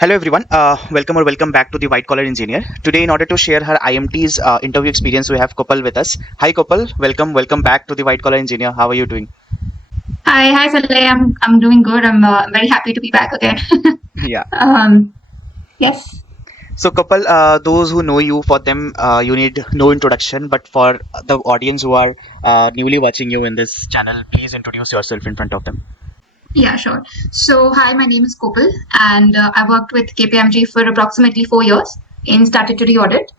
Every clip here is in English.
Hello everyone, welcome back to the White Collar Engineer. Today, in order to share her IMT's interview experience, we have Kopal with us. Hi Kopal, welcome back to the White Collar Engineer. How are you doing? Hi, Saleh. I'm doing good. I'm very happy to be back again. Yeah. um, yes. So Kopal, those who know you, for them, you need no introduction. But for the audience who are newly watching you in this channel, please introduce yourself in front of them. Yeah, sure. So, hi, my name is Kopal, and I worked with KPMG for approximately 4 years in statutory audit.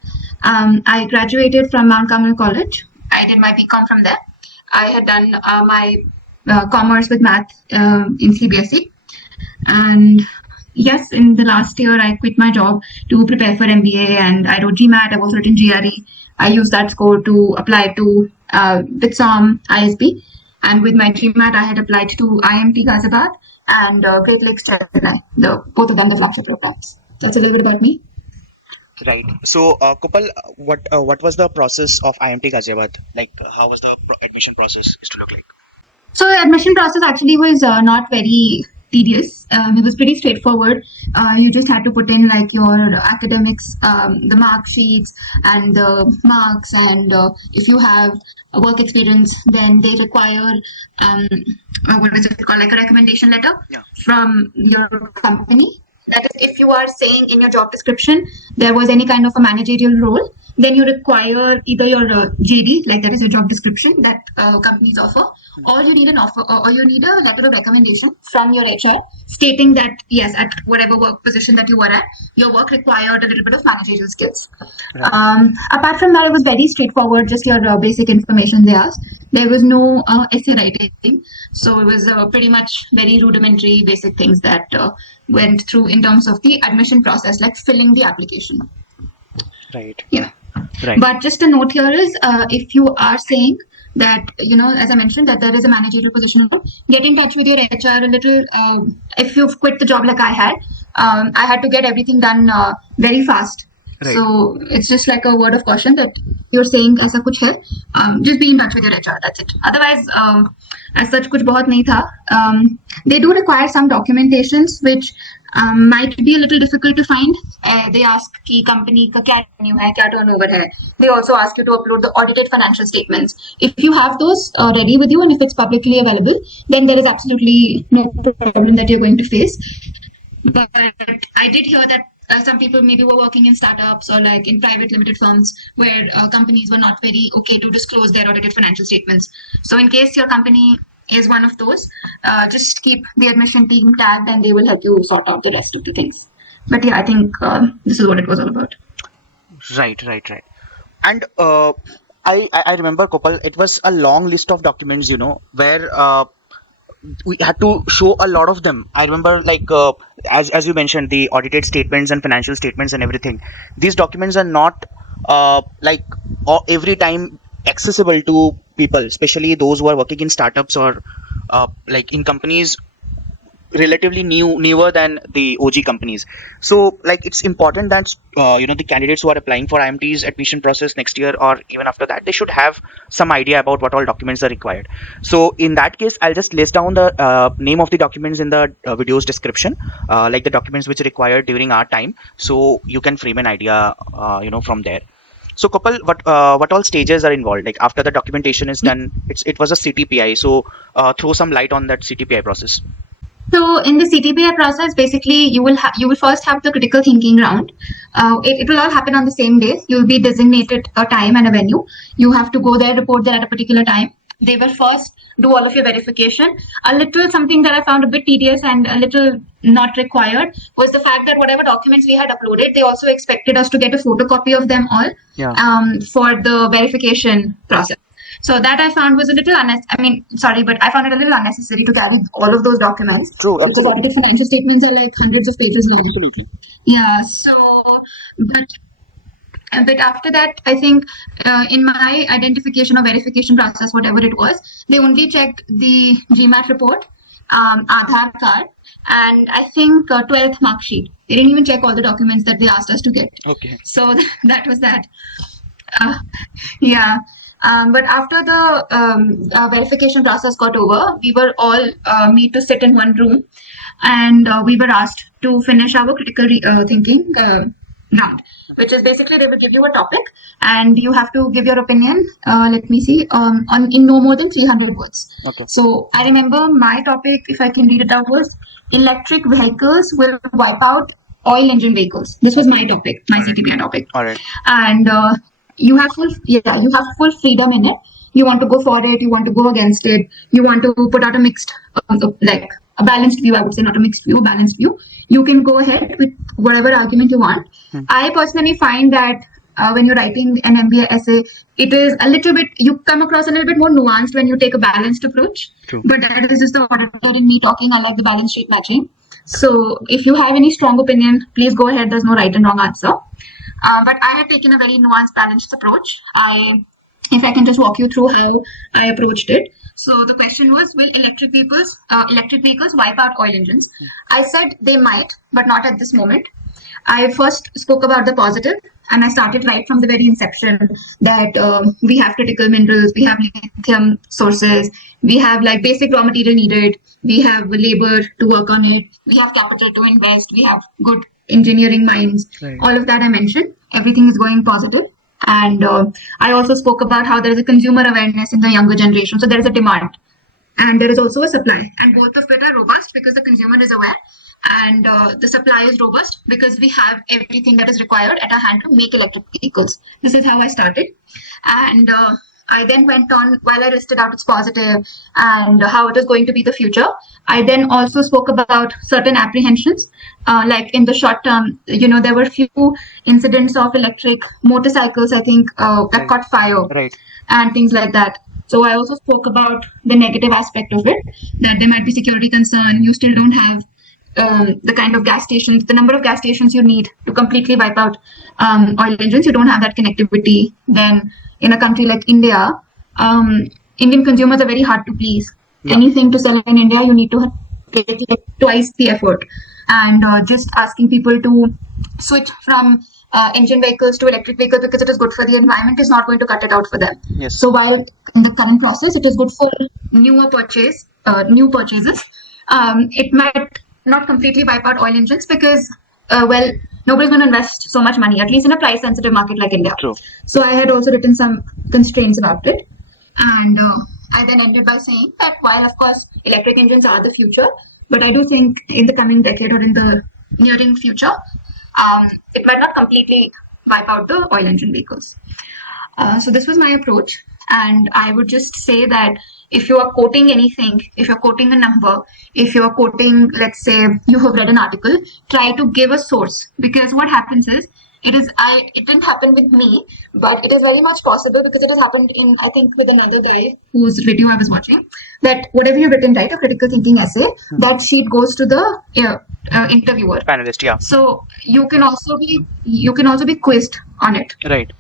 I graduated from Mount Carmel College. I did my BCom from there. I had done my commerce with math in CBSE, and yes, in the last year, I quit my job to prepare for MBA, and I wrote GMAT. I've also written GRE. I used that score to apply to with some ISB, and with my GMAT, I had applied to IMT Ghaziabad and Great Lakes Chennai. Both of them the flagship programs. That's a little bit about me. Right. So, Kopal, what was the process of IMT Ghaziabad? Like, how was the admission process used to look like? So the admission process actually was not very tedious. It was pretty straightforward. You just had to put in like your academics, the mark sheets and the marks, and if you have a work experience, then they require what is it called, like a recommendation letter Yeah. from your company. That is, if you are saying in your job description there was any kind of a managerial role, then you require either your JD, like that is a job description that companies offer, or you need an offer, or you need a letter of recommendation from your HR stating that yes, at whatever work position that you were at, your work required a little bit of managerial skills. Right. Apart from that, it was very straightforward, just your basic information they asked. There was no essay writing, so it was pretty much very rudimentary, basic things that went through in terms of the admission process, like filling the application. Right. Yeah. Right. But just a note here is, if you are saying that, as I mentioned, that there is a managerial position, get in touch with your HR a little. If you've quit the job like I had to get everything done very fast. Right. So it's just like a word of caution that you're saying ऐसा कुछ है. Just be in touch with your HR. That's it. Otherwise, as such कुछ बहुत नहीं था. They do require some documentations which might be a little difficult to find. They ask कि company का क्या revenue है, क्या turnover है. They also ask you to upload the audited financial statements. If you have those ready with you and if it's publicly available, then there is absolutely no problem that you're going to face. But I did hear that some people maybe were working in startups or like in private limited firms where companies were not very okay to disclose their audited financial statements. So in case your company is one of those, just keep the admission team tagged and they will help you sort out the rest of the things. But yeah, I think this is what it was all about. Right. And I remember, Kopal, it was a long list of documents, where we had to show a lot of them. I remember, like, as you mentioned, the audited statements and financial statements and everything. These documents are not like every time accessible to people, especially those who are working in startups or like in companies relatively newer than the OG companies. So like it's important that the candidates who are applying for IMT's admission process next year or even after that, they should have some idea about what all documents are required. So in that case, I'll just list down the name of the documents in the video's description, like the documents which are required during our time, so you can frame an idea from there. So Kopal, what all stages are involved? Like after the documentation is done, it was a CTPI. So throw some light on that CTPI process. So in the CTPI process, basically you will first have the critical thinking round. It will all happen on the same day. You'll be designated a time and a venue. You have to go there, report there at a particular time. They will first do all of your verification. A little something that I found a bit tedious and a little not required was the fact that whatever documents we had uploaded, they also expected us to get a photocopy of them all for the verification process. So that I found was a little but I found it a little unnecessary to carry all of those documents. True, because absolutely. audited financial statements are like hundreds of pages long. Absolutely. Yeah. So, but after that, I think in my identification or verification process, whatever it was, they only checked the GMAT report, Aadhaar card, and I think 12th mark sheet. They didn't even check all the documents that they asked us to get. Okay. So that was that. Yeah. But after the verification process got over, we were all made to sit in one room. and we were asked to finish our critical thinking round, which is basically they will give you a topic and you have to give your opinion. Let me see, on in no more than 300 words. Okay. So I remember my topic, if I can read it out, was electric vehicles will wipe out oil engine vehicles. This was my topic, my CTPI topic. All right. And you have full freedom in it. You want to go for it, you want to go against it, you want to put out a mixed like a balanced view, I would say, not a mixed view, a balanced view. You can go ahead with whatever argument you want. I personally find that when you're writing an MBA essay, it is a little bit, you come across a little bit more nuanced when you take a balanced approach. True. But that is just the auditor in me talking. I like the balance sheet matching. So if you have any strong opinion, please go ahead. There's no right and wrong answer. But I had taken a very nuanced, balanced approach. If I can just walk you through how I approached it. So the question was, will electric vehicles wipe out oil engines? I said they might, but not at this moment. I first spoke about the positive, and I started right from the very inception that we have critical minerals, we have lithium sources, we have like basic raw material needed, we have labor to work on it, we have capital to invest, we have good engineering minds. Right. All of that I mentioned. Everything is going positive. And I also spoke about how there is a consumer awareness in the younger generation. So there is a demand and there is also a supply. And both of it are robust because the consumer is aware, and the supply is robust because we have everything that is required at our hand to make electric vehicles. This is how I started. And I then went on, while I listed out its positive and how it is going to be the future, I then also spoke about certain apprehensions. Like in the short term, there were few incidents of electric motorcycles, I think, that caught fire. Right. And things like that. So I also spoke about the negative aspect of it, that there might be security concern. You still don't have the kind of gas stations, the number of gas stations you need to completely wipe out oil engines. You don't have that connectivity. Then in a country like India, Indian consumers are very hard to please. Yeah. Anything to sell in India, you need to take like twice the effort. And just asking people to switch from engine vehicles to electric vehicles because it is good for the environment is not going to cut it out for them. Yes. So while in the current process, it is good for new purchases, it might not completely wipe out oil engines because, nobody's going to invest so much money, at least in a price-sensitive market like India. True. So I had also written some constraints about it. And I then ended by saying that while, of course, electric engines are the future, but I do think in the coming decade or in the nearing future, it might not completely wipe out the oil engine vehicles. So this was my approach. And I would just say that if you are quoting anything, if you're quoting a number, if you're quoting, let's say you have read an article, try to give a source. Because what happens is, it didn't happen with me, but it is very much possible because it has happened I think with another guy whose video I was watching, that whatever you've written, right, a critical thinking essay, that sheet goes to the interviewer. Panelist, yeah. So you can also be quizzed on it. Right.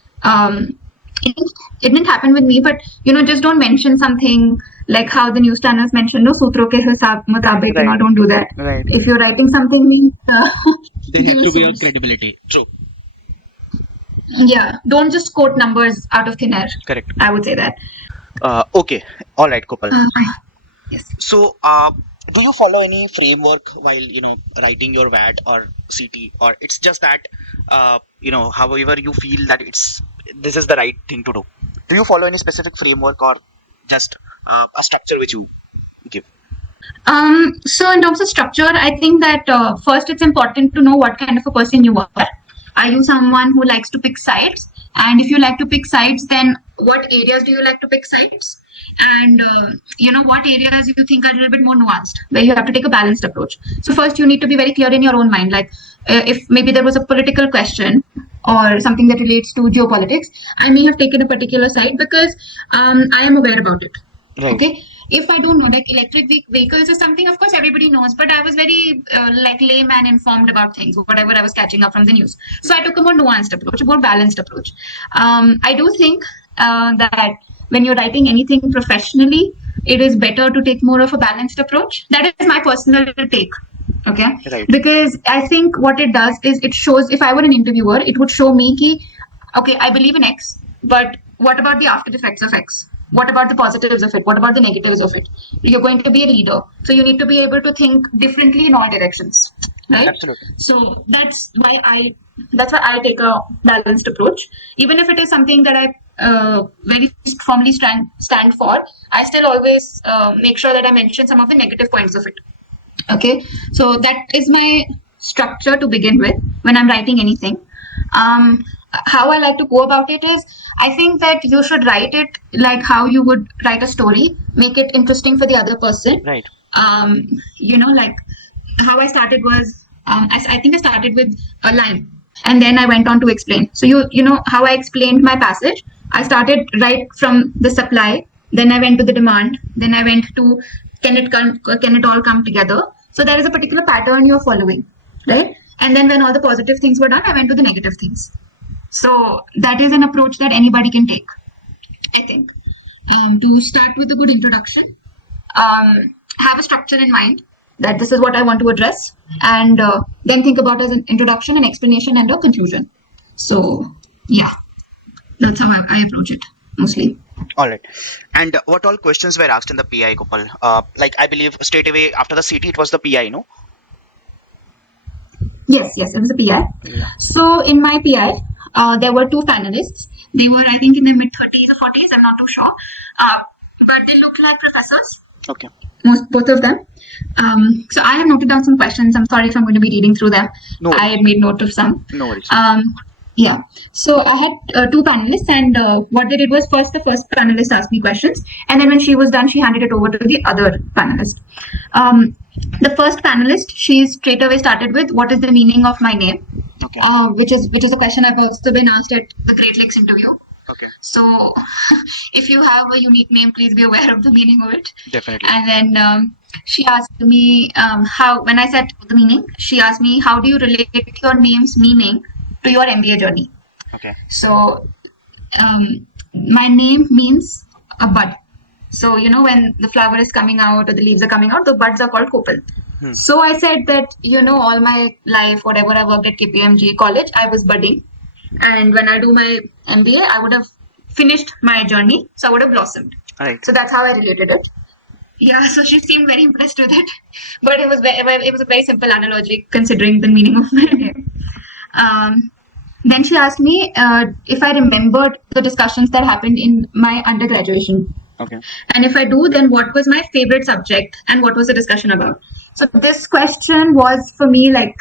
It didn't happen with me, but just don't mention something like how the news channels mention, no, sutro ke hisab mutabik, Right. don't do that. Right. If you're writing something, There has to be a source. credibility. True. Yeah, don't just quote numbers out of thin air. Correct. I would say that. Okay. All right, Kopal. Yes. So, do you follow any framework while writing your VAT or CT, or it's just that however you feel that this is the right thing to do? Do you follow any specific framework or just a structure which you give? So in terms of structure, I think that first it's important to know what kind of a person you are. Are you someone who likes to pick sides? And if you like to pick sides, then what areas do you like to pick sides? And what areas you think are a little bit more nuanced, where you have to take a balanced approach. So first you need to be very clear in your own mind, like if maybe there was a political question or something that relates to geopolitics, I may have taken a particular side because I am aware about it. Right. Okay. If I don't know, like electric vehicles is something, of course, everybody knows, but I was very lame and informed about things, whatever I was catching up from the news. So I took a more nuanced approach, a more balanced approach. I do think that when you're writing anything professionally, it is better to take more of a balanced approach. That is my personal take. Okay. Right. Because I think what it does is it shows, if I were an interviewer, it would show me, okay, I believe in X, but what about the after effects of X? what about the positives of it? What about the negatives of it? You're going to be a leader, so you need to be able to think differently in all directions, right? Absolutely. So that's why I take a balanced approach. Even if it is something that I very firmly stand for, I still always make sure that I mention some of the negative points of it. Okay, so that is my structure to begin with when I'm writing anything. How I like to go about it is, I think that you should write it like how you would write a story, make it interesting for the other person. Right. Like how I started was, I think I started with a line, and then I went on to explain. So you know how I explained my passage. I started right from the supply, then I went to the demand, then I went to can it all come together. So there is a particular pattern you're following, right? And then when all the positive things were done, I went to the negative things. So that is an approach that anybody can take, I think. To start with a good introduction, have a structure in mind that this is what I want to address, and then think about as an introduction, an explanation, and a conclusion. So yeah, that's how I approach it mostly. All right. And what all questions were asked in the PI, Kopal? Like I believe straight away after the CT, it was the PI, no? Yes, it was a PI. Yeah. So in my PI, there were two panelists. They were, I think, in their mid-30s or 40s. I'm not too sure, but they looked like professors. Okay. Both of them. So I have noted down some questions. I'm sorry if I'm going to be reading through them. No worries. I had made note of some. No worries. Yeah. So I had two panelists, and what they did was, first the first panelist asked me questions, and then when she was done, she handed it over to the other panelist. The first panelist, she straight away started with, "What is the meaning of my name?" Okay. Which is a question I've also been asked at the Great Lakes interview. Okay. So if you have a unique name, please be aware of the meaning of it. Definitely. And then she asked me how, when I said the meaning, she asked me, how do you relate your name's meaning to your MBA journey? Okay. So my name means a bud. So, when the flower is coming out or the leaves are coming out, the buds are called Kopal. So I said that, all my life, whatever I worked at KPMG college, I was budding. And when I do my MBA, I would have finished my journey. So I would have blossomed. Right. So that's how I related it. Yeah, so she seemed very impressed with it. But it was a very simple analogy considering the meaning of my name. Then she asked me if I remembered the discussions that happened in my undergraduation. Okay. And if I do, then what was my favorite subject and what was the discussion about? So this question was for me like,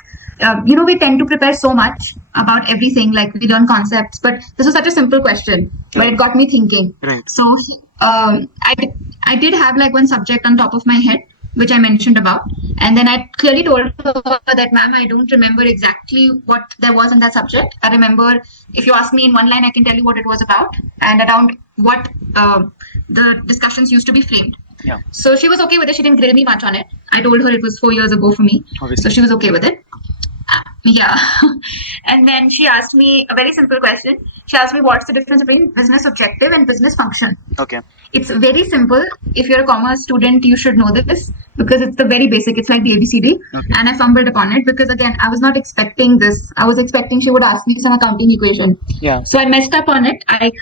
we tend to prepare so much about everything, like we learn concepts, but this was such a simple question, but it got me thinking. Right. So I did have like one subject on top of my head, which I mentioned about. And then I clearly told her that, ma'am, I don't remember exactly what there was in that subject. I remember, if you ask me in one line, I can tell you what it was about and around what the discussions used to be framed. Yeah. So she was okay with it. She didn't grill me much on it. I told her it was 4 years ago for me. Obviously. So she was okay with it. Yeah. And then she asked me a very simple question. She asked me, what's the difference between business objective and business function? Okay. It's very simple. If you're a commerce student, you should know this because it's the very basic. It's like the ABCD. Okay. And I fumbled upon it because, again, I was not expecting this. I was expecting she would ask me some accounting equation. Yeah. So I messed up on it. I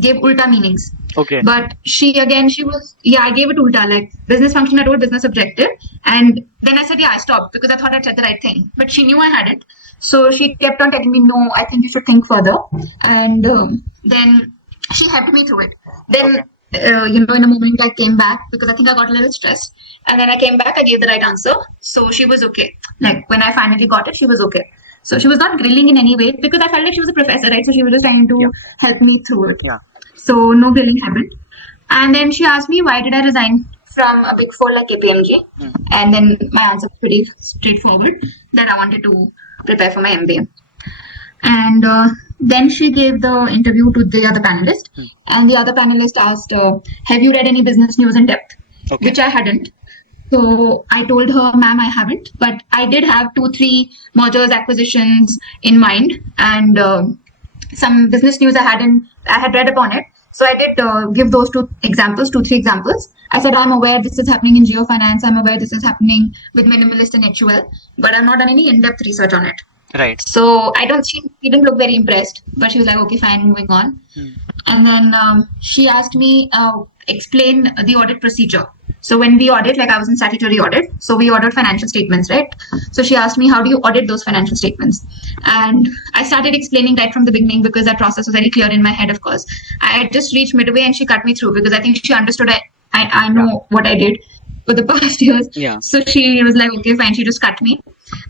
gave ulta meanings. Okay. But I gave it ulta, like business function, I wrote business objective. And then I said, I stopped because I thought I'd said the right thing. But she knew I hadn't. So she kept on telling me, no, I think you should think further. And then she helped me through it. Then, in a moment, I came back because I think I got a little stressed. And then I came back, I gave the right answer. So she was okay. Like when I finally got it, she was okay. So she was not grilling in any way because I felt like she was a professor, right? So she was just trying to help me through it. Yeah. So no grilling happened. And then she asked me, why did I resign from a big four like KPMG? And then my answer was pretty straightforward, that I wanted to prepare for my MBA. And then she gave the interview to the other panelist. And the other panelist asked, have you read any business news in depth? Okay. Which I hadn't. So I told her, ma'am, I haven't. But I did have 2-3 mergers, acquisitions in mind. And some business news I had read upon it. So I did give those 2-3 examples. I said, I'm aware this is happening in geofinance. I'm aware this is happening with minimalist and HUL, but I've not done any in-depth research on it. Right. So she didn't look very impressed, but she was like, okay, fine, moving on. And then she asked me, explain the audit procedure. So when we audit, like I was in statutory audit, so we audit financial statements, right? So she asked me, how do you audit those financial statements? And I started explaining right from the beginning because that process was very clear in my head, of course. I had just reached midway and she cut me through because I think she understood I know what I did for the past years. Yeah. So she was like, okay, fine. She just cut me.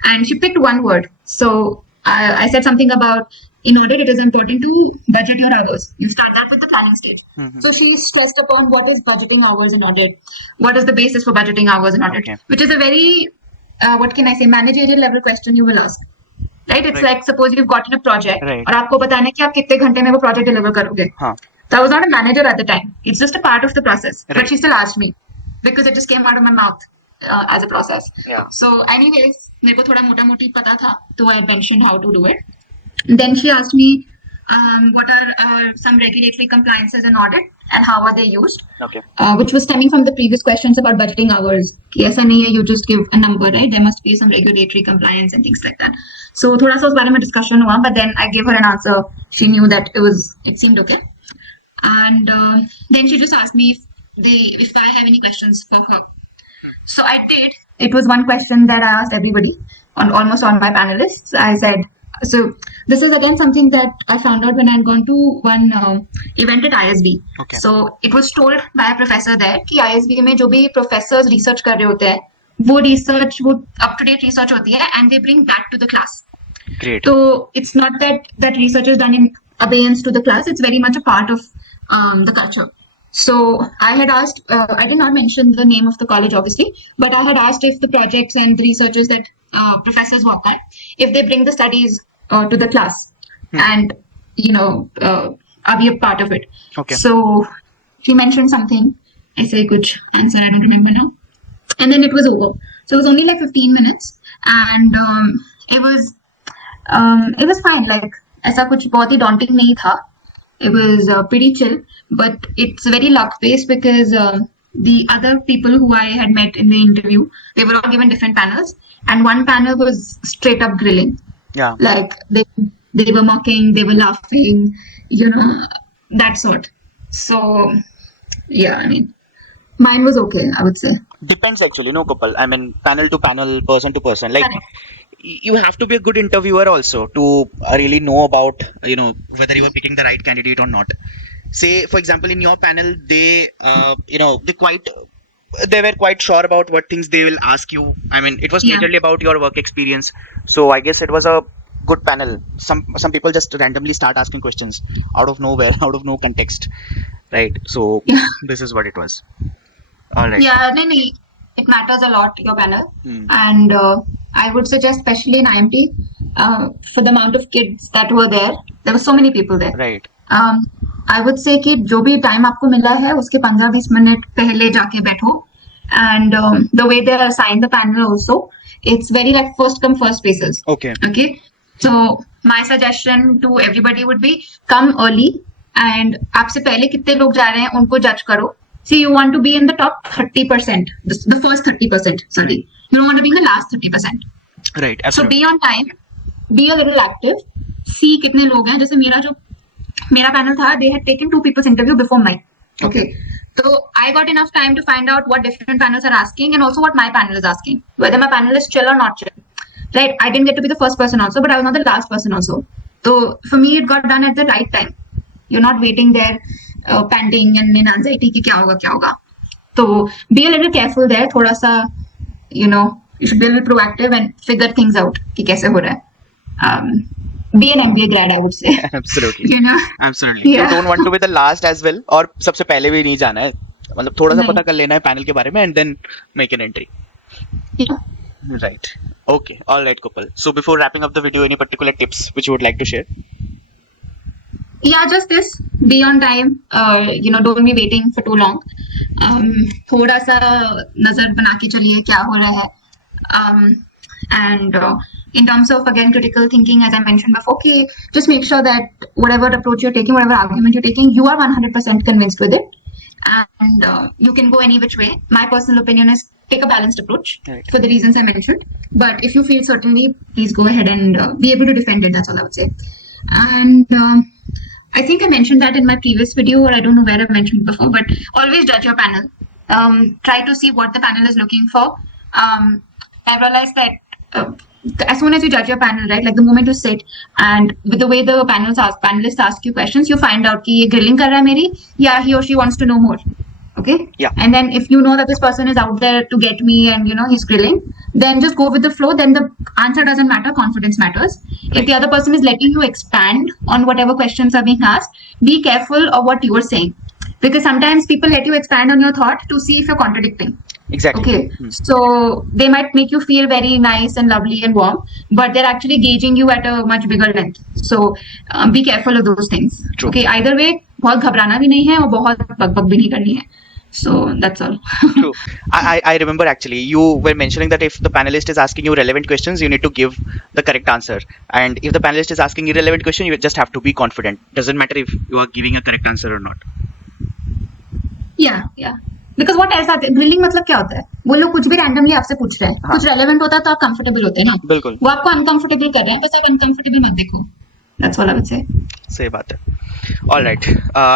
And she picked one word. So I said something about, in audit, it is important to budget your hours. You start that with the planning stage. So she stressed upon what is budgeting hours in audit, what is the basis for budgeting hours in audit, Okay. which is a very, what can I say, managerial level question you will ask. Right? It's like, suppose you've gotten a project, Right. और आपको बताना है कि आप कितने घंटे में वो project deliver करोगे. Huh. So I was not a manager at the time. It's just a part of the process. Right. But she still asked me because it just came out of my mouth as a process. Yeah. So anyways, मेरे को थोड़ा मोटा मोटी पता था, so I mentioned how to do it. Then she asked me, what are some regulatory compliances in audit and how are they used? Okay. Which was stemming from the previous questions about budgeting hours. कि ऐसा नहीं है, you just give a number, right? There must be some regulatory compliance and things like that. So थोड़ा सा उस बारे में discussion हुआ, but then I gave her an answer. She knew that it seemed okay. And then she just asked me if I have any questions for her. So I did. It was one question that I asked everybody, on almost all my panelists. I said, so this is again something that I found out when I had gone to one event at ISB. Okay. So it was told by a professor there कि ISB में जो भी professors research कर रहे होते हैं, वो up to date research होती है, and they bring that to the class. Great. So it's not that research is done in abeyance to the class. It's very much a part of the culture. So I had asked, I did not mention the name of the college, obviously, but I had asked if the projects and the researchers that professors work at, if they bring the studies to the class and, are we a part of it? Okay. So she mentioned something. I say, kuch answer, I don't remember now. And then it was over. So it was only like 15 minutes. And it was fine. Like, ऐसा कुछ बहुत ही daunting नहीं था. It was pretty chill, but it's very luck-based because the other people who I had met in the interview, they were all given different panels, and one panel was straight up grilling. Yeah. Like they were mocking, they were laughing, that sort. So, yeah, I mean, mine was okay, I would say. Depends actually, no, Kopal. I mean, panel to panel, person to person. Like, Correct. you have to be a good interviewer also to really know about, whether you are picking the right candidate or not. Say, for example, in your panel, they were quite sure about what things they will ask you. I mean, it was Yeah. majorly about your work experience. So I guess it was a good panel. Some people just randomly start asking questions out of nowhere, out of no context, right? So Yeah. this is what it was. All right. Yeah, no, it matters a lot, your panel. And I would suggest, especially in IMT, for the amount of kids that were there were so many people there. Right. I would say कि जो भी time आपको मिला है उसके 15-20 minute पहले जाके बैठो. And the way they assign the panel also, it's very like first come first basis. Okay. Okay. So my suggestion to everybody would be come early and आपसे पहले कितने लोग जा रहे हैं उनको judge करो. See, you want to be in the top 30%, the first 30%, sorry. You don't want to be in the last 30%. Right. So Absolutely. be on time, be a little active, see कितने लोग हैं. जैसे मेरा panel था, they had taken 2 people's interview before mine. Okay. So I got enough time to find out what different panels are asking and also what my panel is asking, whether my panel is chill or not chill. Right? I didn't get to be the first person also, but I was not the last person also. So for me, it got done at the right time. You're not waiting there, panting and in anxiety कि क्या होगा. So be a little careful there. थोड़ा सा, you should be a little proactive and figure things out कि कैसे हो रहा है. Be an MBA grad, I would say. Absolutely. Absolutely. Yeah. You don't want to be the last as well, और सबसे पहले भी नहीं जाना है. मतलब थोड़ा सा नहीं. पता कर लेना है पैनल के बारे में and then make an entry. Yeah. Right. Okay. All right, Kopal. So before wrapping up the video, any particular tips which you would like to share? Yeah, just this. Be on time. Don't be waiting for too long. थोड़ा सा नजर बना के चलिए क्या हो रहा है. And in terms of, again, critical thinking, as I mentioned before, just make sure that whatever approach you're taking, whatever argument you're taking, you are 100% convinced with it. And you can go any which way. My personal opinion is take a balanced approach Right. for the reasons I mentioned. But if you feel certainly, please go ahead and be able to defend it. That's all I would say. And I think I mentioned that in my previous video, or I don't know where I mentioned it before, but always judge your panel. Try to see what the panel is looking for. I realized that as soon as you judge your panel, right, like the moment you sit and with the way the panelists ask you questions, you find out कि ये grilling कर रहा है मेरी, या he or she wants to know more. Okay. Yeah. And then if you know that this person is out there to get me and he's grilling, then just go with the flow. Then the answer doesn't matter. Confidence matters. Right. If the other person is letting you expand on whatever questions are being asked, be careful of what you are saying, because sometimes people let you expand on your thought to see if you're contradicting. Exactly. Okay. So they might make you feel very nice and lovely and warm, but they're actually gauging you at a much bigger length. So be careful of those things. True. Okay. Either way, बहुत घबराना भी नहीं है और बहुत बकबक भी नहीं करनी है. So that's all. True. I remember actually you were mentioning that if the panelist is asking you relevant questions, you need to give the correct answer. And if the panelist is asking irrelevant question, you just have to be confident. Doesn't matter if you are giving a correct answer or not. Yeah. Because what else आते हैं? Grilling मतलब क्या होता है? वो लोग कुछ भी randomly आपसे पूछ रहे हैं. कुछ relevant होता है तो आप comfortable होते हैं ना? बिल्कुल. वो आपको uncomfortable कर रहे हैं, बस आप uncomfortable मत देखो. That's all I would say. सही बात है. All right.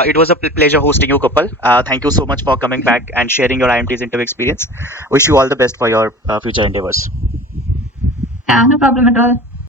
It was a pleasure hosting you, Kopal. Thank you so much for coming back and sharing your IMT's interview experience. Wish you all the best for your future endeavors. Yeah, no problem at all.